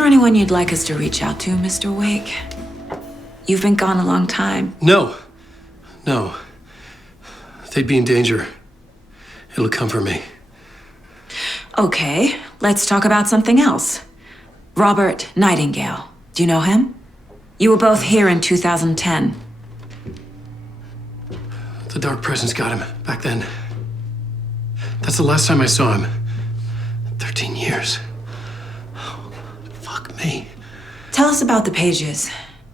there anyone you'd like us to reach out to, Mr. Wake? You've been gone a long time. No. No. They'd be in danger. It'll come for me. Okay, let's talk about something else. Robert Nightingale. Do you know him? You were both here in 2010. The Dark Presence got him back then. That's the last time I saw him. 13 years. Oh, fuck me. Tell us about the pages.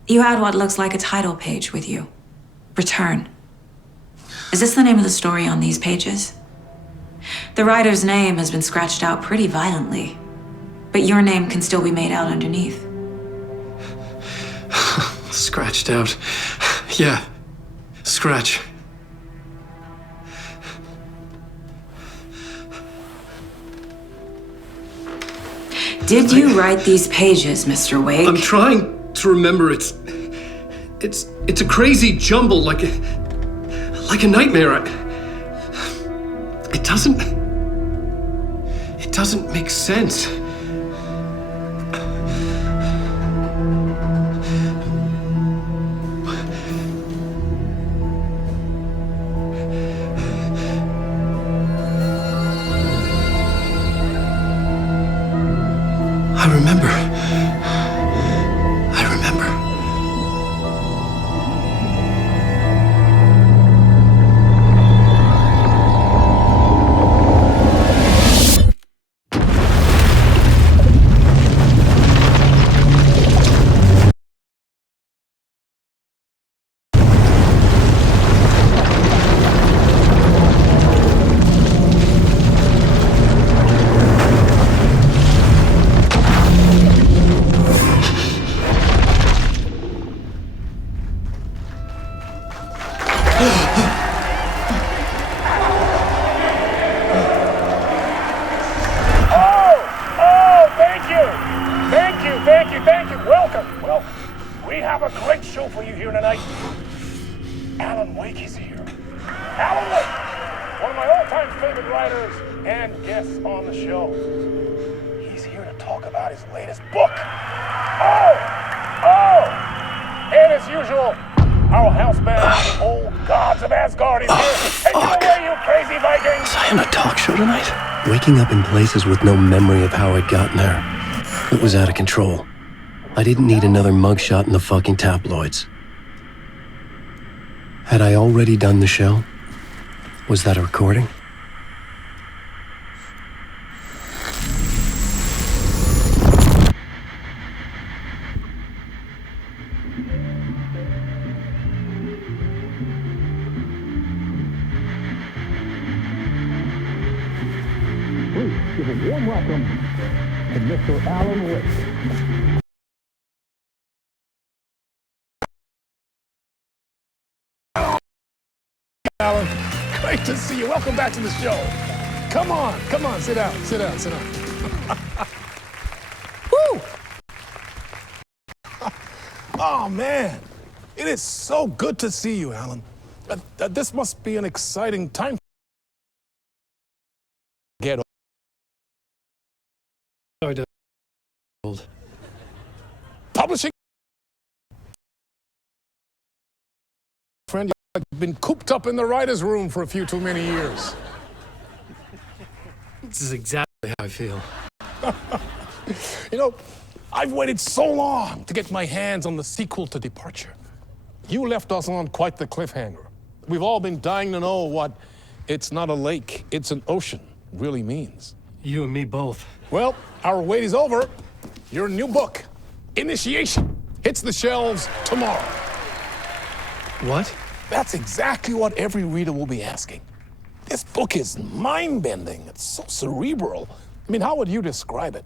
You had what looks like a title page with you. Return. Is this the name of the story on these pages? The writer's name has been scratched out pretty violently, but your name can still be made out underneath. Scratched out. Yeah. Scratch. Did you write these pages, Mr. Wake? I'm trying to remember. It's a crazy jumble, like a nightmare. It doesn't make sense. I remember. Thank you. Welcome. We have a great show for you here tonight. Alan Wake is here. Alan Wake, one of my all-time favorite writers and guests on the show. He's here to talk about his latest book. And as usual, our house band, the old gods of Asgard, is here. Take it away, you crazy Vikings! Was I on a talk show tonight? Waking up in places with no memory of how I'd gotten there. It was out of control. I didn't need another mugshot in the fucking tabloids. Had I already done the show? Was that a recording? Please give a warm welcome to Mr. Alan Wake. Alan, great to see you. Welcome back to the show. Come on, sit down. Woo! Oh, man. It is so good to see you, Alan. This must be an exciting time. Get Old. publishing. Friend, you've been cooped up in the writer's room for a few too many years. This is exactly how I feel. You know, I've waited so long to get my hands on the sequel to Departure. You left us on quite the cliffhanger. We've all been dying to know what "it's not a lake, it's an ocean" really means. You and me both. Well, our wait is over. Your new book, Initiation, hits the shelves tomorrow. What? That's exactly what every reader will be asking. This book is mind-bending. It's so cerebral. I mean, how would you describe it?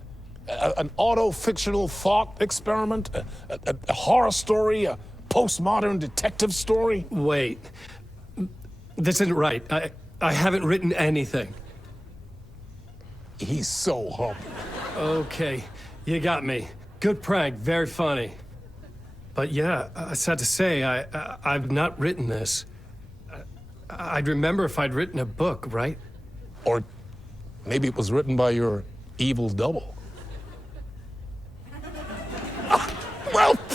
An auto-fictional thought experiment? A horror story? A postmodern detective story? Wait. This isn't right. I haven't written anything. He's so humble. Okay, you got me. Good prank, very funny. But yeah, sad to say, I've not written this. I'd remember if I'd written a book, right? Or maybe it was written by your evil double.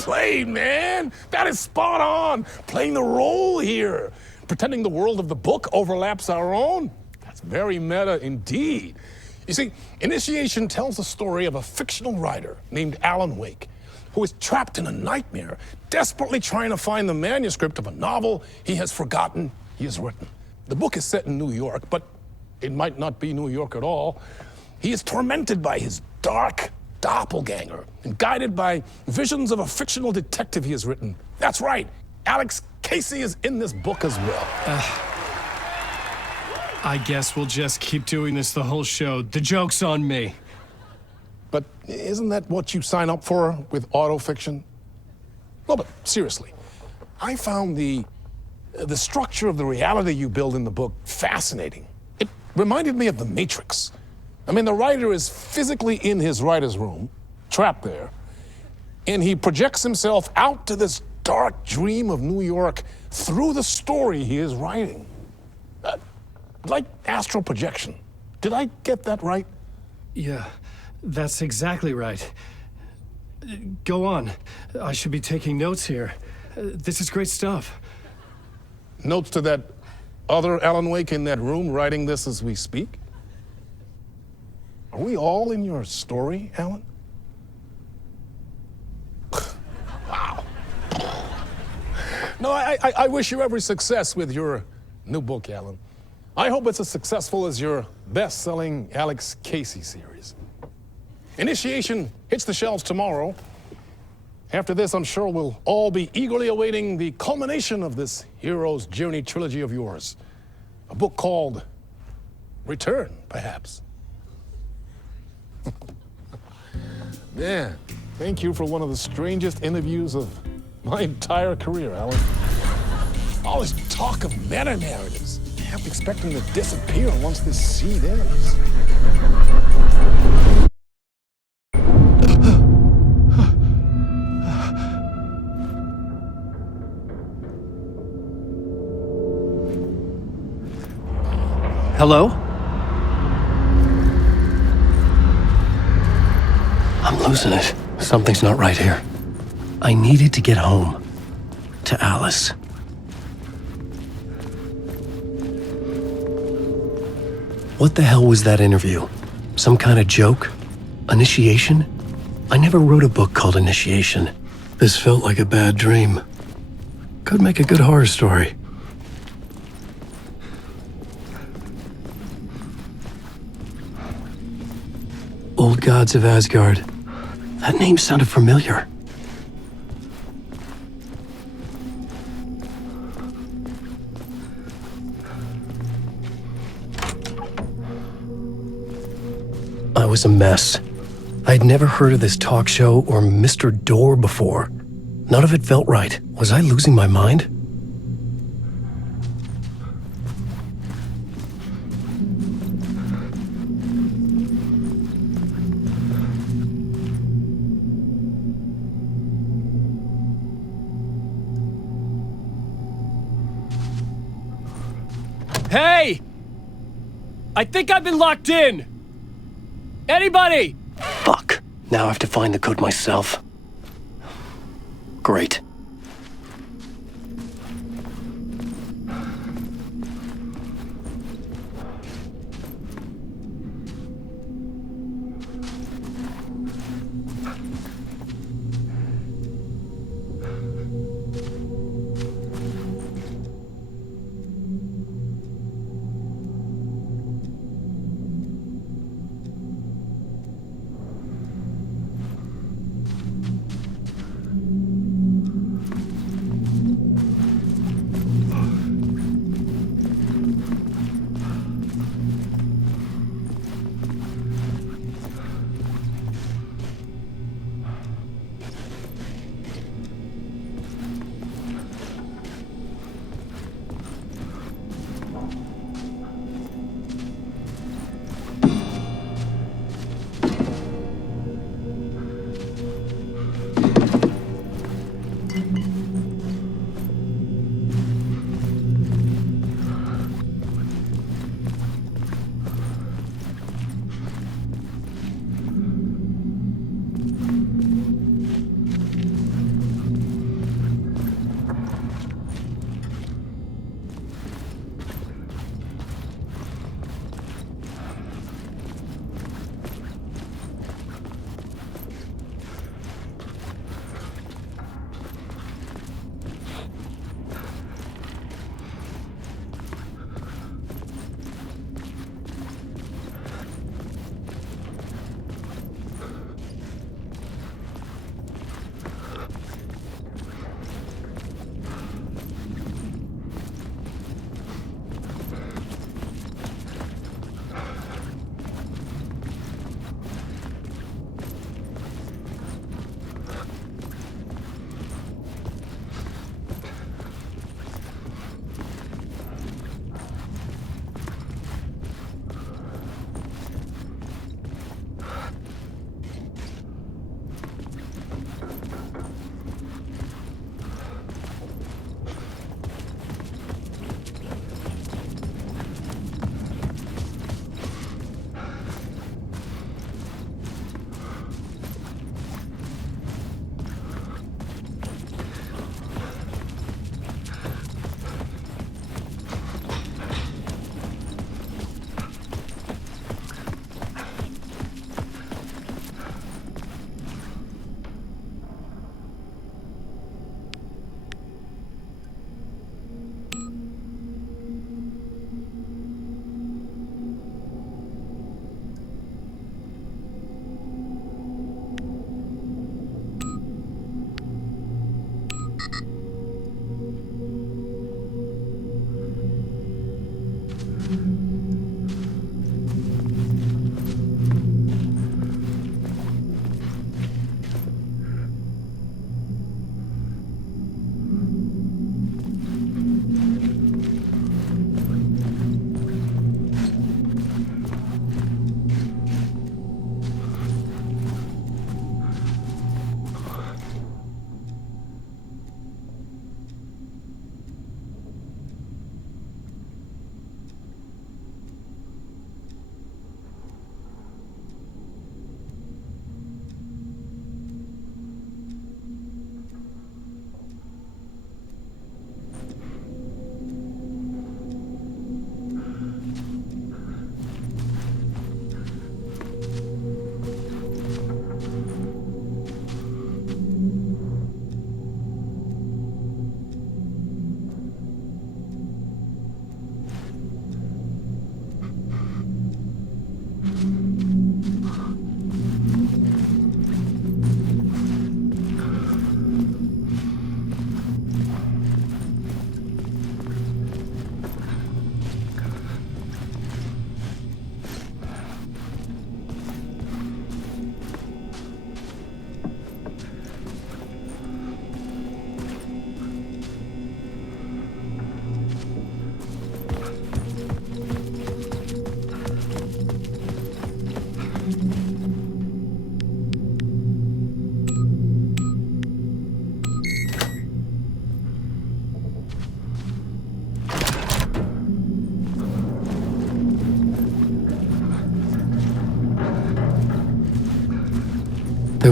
played, man. That is spot on. Playing the role here. Pretending the world of the book overlaps our own. That's very meta indeed. You see, Initiation tells the story of a fictional writer named Alan Wake, who is trapped in a nightmare, desperately trying to find the manuscript of a novel he has forgotten he has written. The book is set in New York, but it might not be New York at all. He is tormented by his dark doppelganger and guided by visions of a fictional detective he has written. That's right, Alex Casey is in this book as well. I guess we'll just keep doing this the whole show. The joke's on me. But isn't that what you sign up for with autofiction? No, but seriously, I found the structure of the reality you build in the book fascinating. It reminded me of The Matrix. I mean, the writer is physically in his writer's room, trapped there, and he projects himself out to this dark dream of New York through the story he is writing. Like astral projection. Did I get that right? Yeah, that's exactly right. Go on. I should be taking notes here. This is great stuff. Notes to that other Alan Wake in that room writing this as we speak? Are we all in your story, Alan? Wow. No, I wish you every success with your new book, Alan. I hope it's as successful as your best-selling Alex Casey series. Initiation hits the shelves tomorrow. After this, I'm sure we'll all be eagerly awaiting the culmination of this hero's journey trilogy of yours. A book called Return, perhaps. Man, thank you for one of the strangest interviews of my entire career, Alan. All this talk of meta-narratives. I'm expecting to disappear once this seed ends. Hello? I'm losing it. Something's not right here. I needed to get home. To Alice. What the hell was that interview? Some kind of joke? Initiation? I never wrote a book called Initiation. This felt like a bad dream. Could make a good horror story. Old Gods of Asgard. That name sounded familiar. I was a mess. I'd never heard of this talk show or Mr. Door before. None of it felt right. Was I losing my mind? Hey! I think I've been locked in! Anybody? Fuck. Now I have to find the code myself. Great.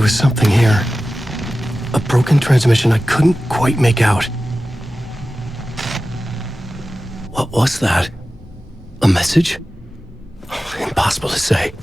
was something here. A broken transmission I couldn't quite make out. What was that? A message? Impossible to say.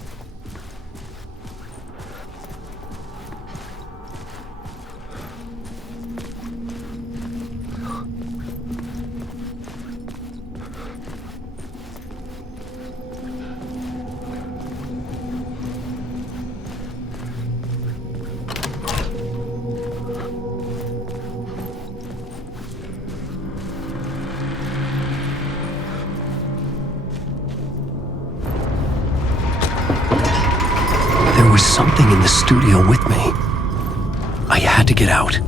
There was something in the studio with me. I had to get out.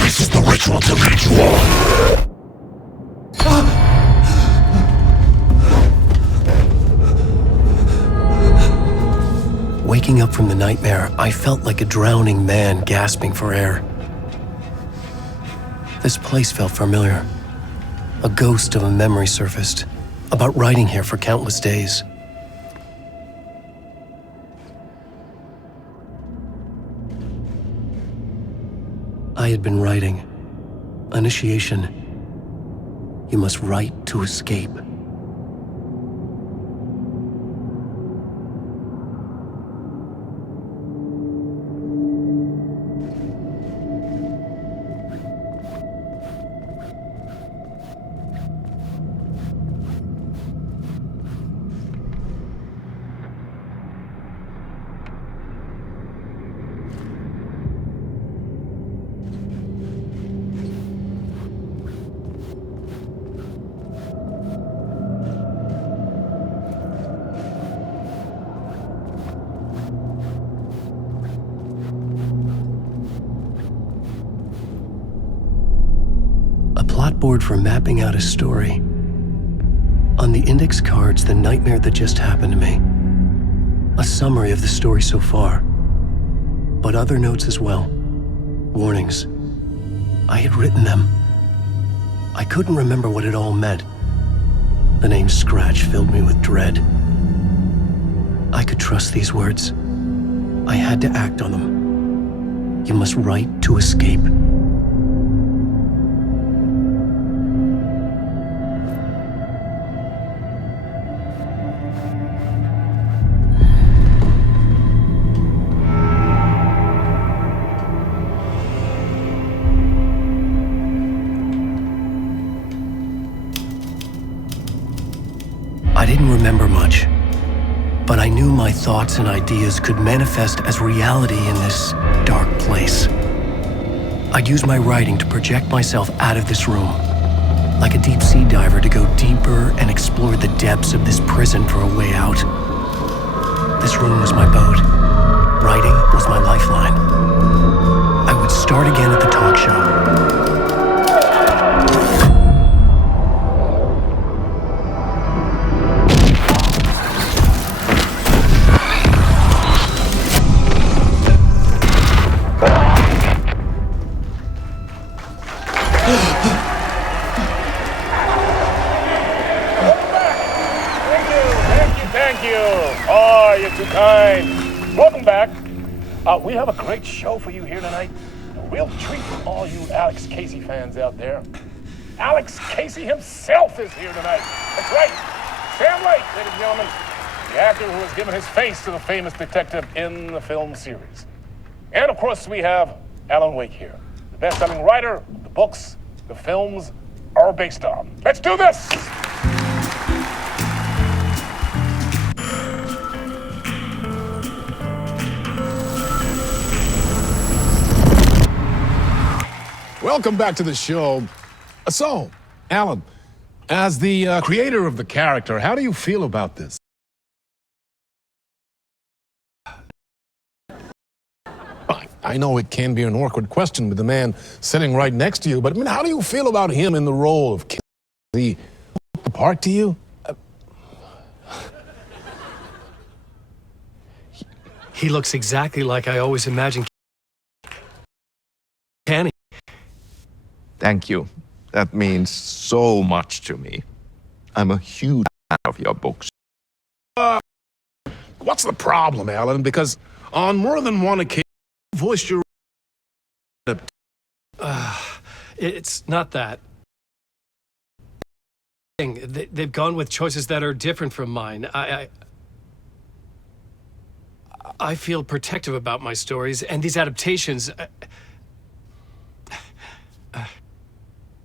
This is the ritual to lead you on. Waking up from the nightmare, I felt like a drowning man gasping for air. This place felt familiar. A ghost of a memory surfaced, about writing here for countless days. I had been writing. Initiation. You must write to escape. Board for mapping out a story. On the index cards, the nightmare that just happened to me. A summary of the story so far, but other notes as well. Warnings. I had written them. I couldn't remember what it all meant. The name Scratch filled me with dread. I could trust these words. I had to act on them. You must write to escape. I didn't remember much, but I knew my thoughts and ideas could manifest as reality in this dark place. I'd use my writing to project myself out of this room, like a deep sea diver to go deeper and explore the depths of this prison for a way out. This room was my boat. Writing was my lifeline. I would start again at the talk show. Thank you. Oh, you're too kind. Welcome back. We have a great show for you here tonight. A real treat for all you Alex Casey fans out there. Alex Casey himself is here tonight. That's right. Sam Lake, ladies and gentlemen, the actor who has given his face to the famous detective in the film series. And of course, we have Alan Wake here, the best-selling writer the books the films are based on. Let's do this! Welcome back to the show. So, Alan, as the creator of the character, how do you feel about this? Fine. I know it can be an awkward question with the man sitting right next to you, but I mean, how do you feel about him in the role of King? Does he look the part to you? He looks exactly like I always imagined. Can he? Thank you. That means so much to me. I'm a huge fan of your books. What's the problem, Alan? Because on more than one occasion, you voiced your... It's not that. They've gone with choices that are different from mine. I feel protective about my stories, and these adaptations...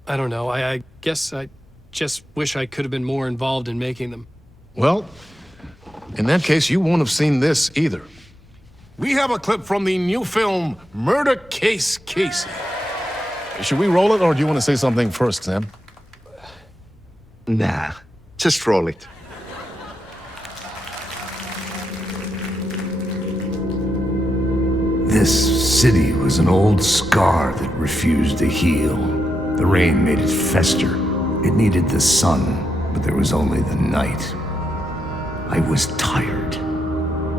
I don't know. I guess I just wish I could have been more involved in making them. Well, in that case, you won't have seen this either. We have a clip from the new film, Murder Case Casey. Should we roll it, or do you want to say something first, Sam? Nah, just roll it. This city was an old scar that refused to heal. The rain made it fester. It needed the sun, but there was only the night. I was tired.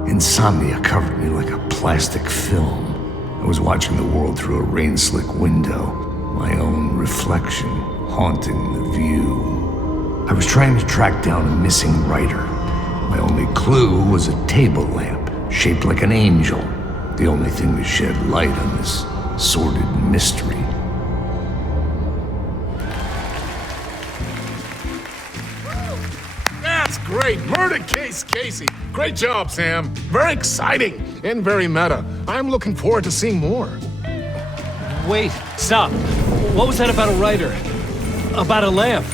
Insomnia covered me like a plastic film. I was watching the world through a rain-slick window, my own reflection haunting the view. I was trying to track down a missing writer. My only clue was a table lamp, shaped like an angel, the only thing to shed light on this sordid mystery. That's great. Murder Case Casey. Great job, Sam. Very exciting and very meta. I'm looking forward to seeing more. Wait, stop. What was that about a writer? About a lamp?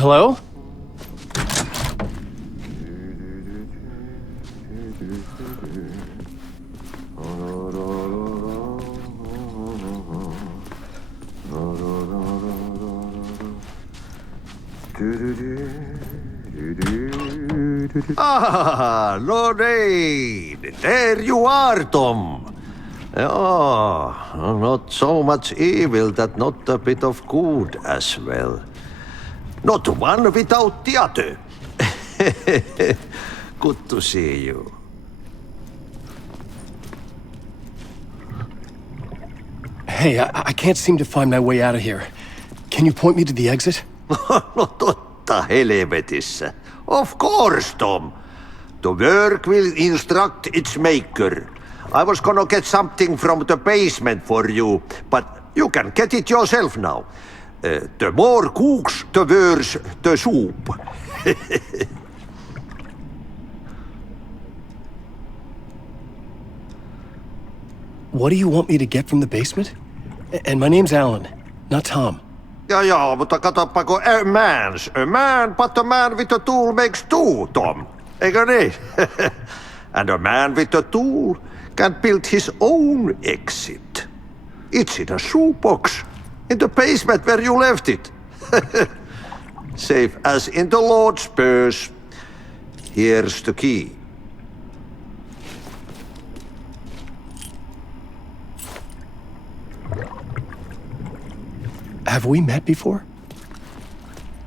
Hello? Ah, Lorraine! There you are, Tom. Oh, not so much evil that not a bit of good as well. Not one without the other. Good to see you. Hey, I can't seem to find my way out of here. Can you point me to the exit? No totta helvetissä. Of course, Tom. The work will instruct its maker. I was gonna get something from the basement for you, but you can get it yourself now. The more cooks, the worse the soup. What do you want me to get from the basement? And my name's Alan, not Tom. Ja, mutta katsoppa, a man, but a man with a tool makes two, Tom. Eikö niin? And a man with a tool can build his own exit. It's in a shoebox, in the basement where you left it. Safe as in the Lord's purse. Here's the key. Have we met before?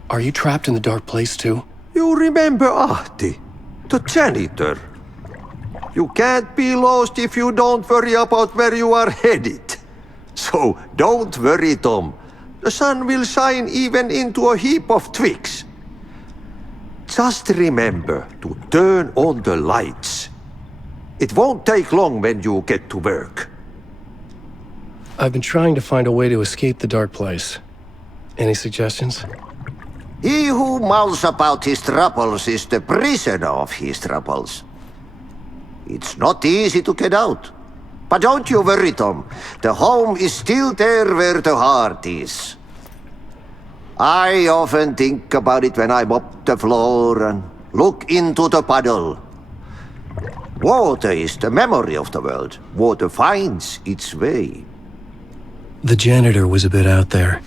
Are you trapped in the dark place too? You remember Ahti, the janitor. You can't be lost if you don't worry about where you are headed. So don't worry, Tom. The sun will shine even into a heap of twigs. Just remember to turn on the lights. It won't take long when you get to work. I've been trying to find a way to escape the dark place. Any suggestions? He who mouths about his troubles is the prisoner of his troubles. It's not easy to get out. But don't you worry, Tom. The home is still there where the heart is. I often think about it when I mop the floor and look into the puddle. Water is the memory of the world. Water finds its way. The janitor was a bit out there,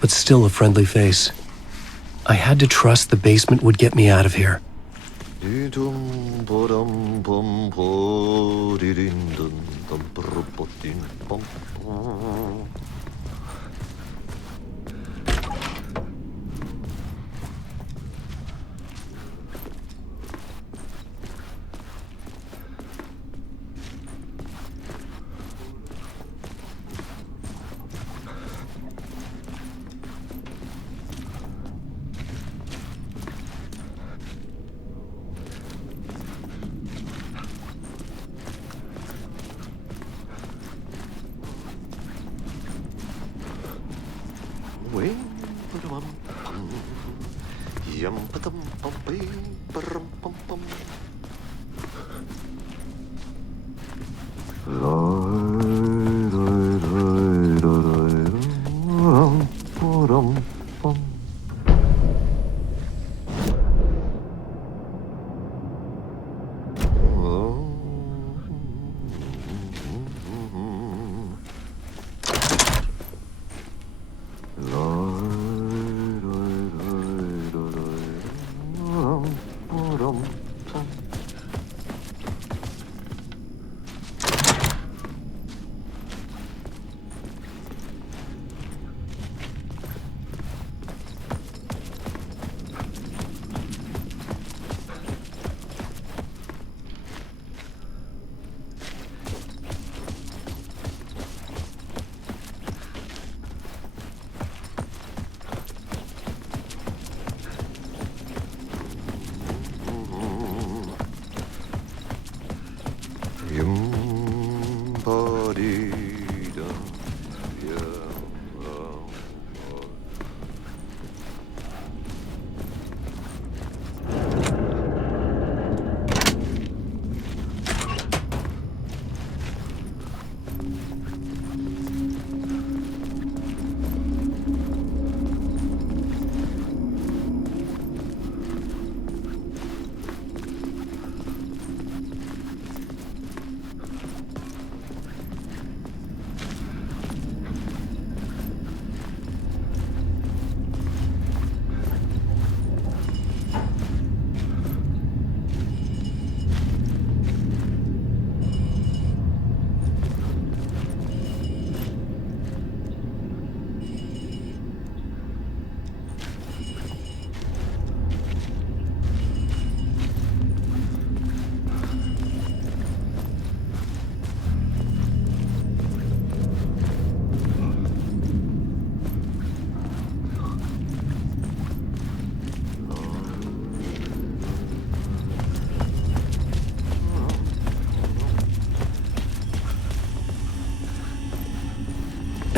but still a friendly face. I had to trust the basement would get me out of here.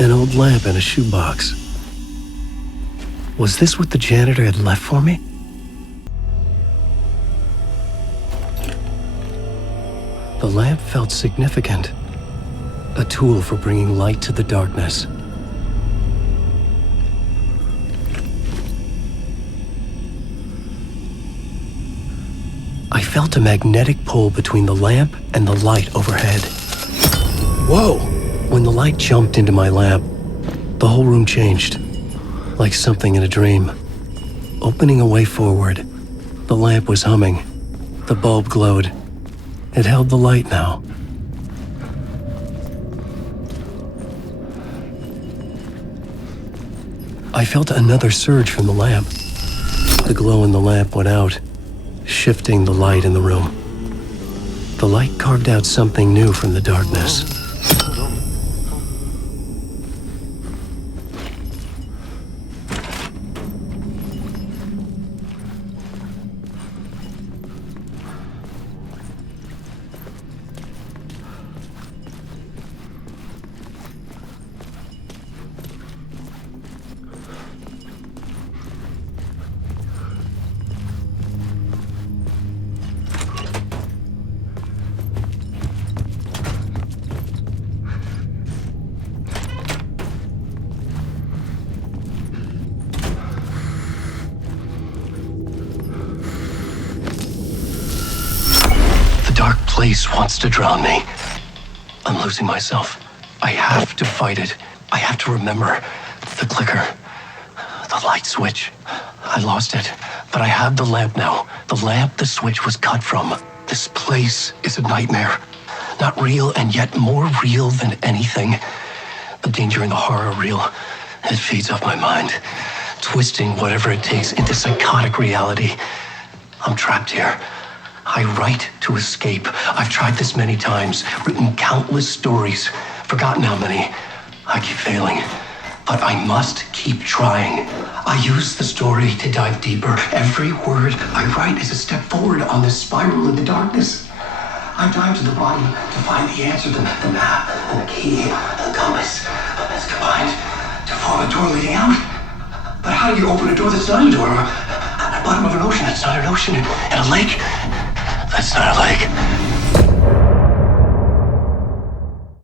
An old lamp in a shoebox. Was this what the janitor had left for me? The lamp felt significant. A tool for bringing light to the darkness. I felt a magnetic pull between the lamp and the light overhead. Whoa! When the light jumped into my lamp, the whole room changed, like something in a dream. Opening a way forward, the lamp was humming. The bulb glowed. It held the light now. I felt another surge from the lamp. The glow in the lamp went out, shifting the light in the room. The light carved out something new from the darkness. Dark place wants to drown me. I'm losing myself. I have to fight it. I have to remember. The clicker. The light switch. I lost it. But I have the lamp now. The lamp the switch was cut from. This place is a nightmare. Not real, and yet more real than anything. The danger and the horror are real. It feeds off my mind, twisting whatever it takes into psychotic reality. I'm trapped here. I write to escape. I've tried this many times, written countless stories, forgotten how many. I keep failing, but I must keep trying. I use the story to dive deeper. Every word I write is a step forward on this spiral in the darkness. I dive to the bottom to find the answer, the map, and the key, and the compass. It's combined to form a door leading out. But how do you open a door that's not a door? At the bottom of an ocean that's not an ocean, and a lake that's not a lake.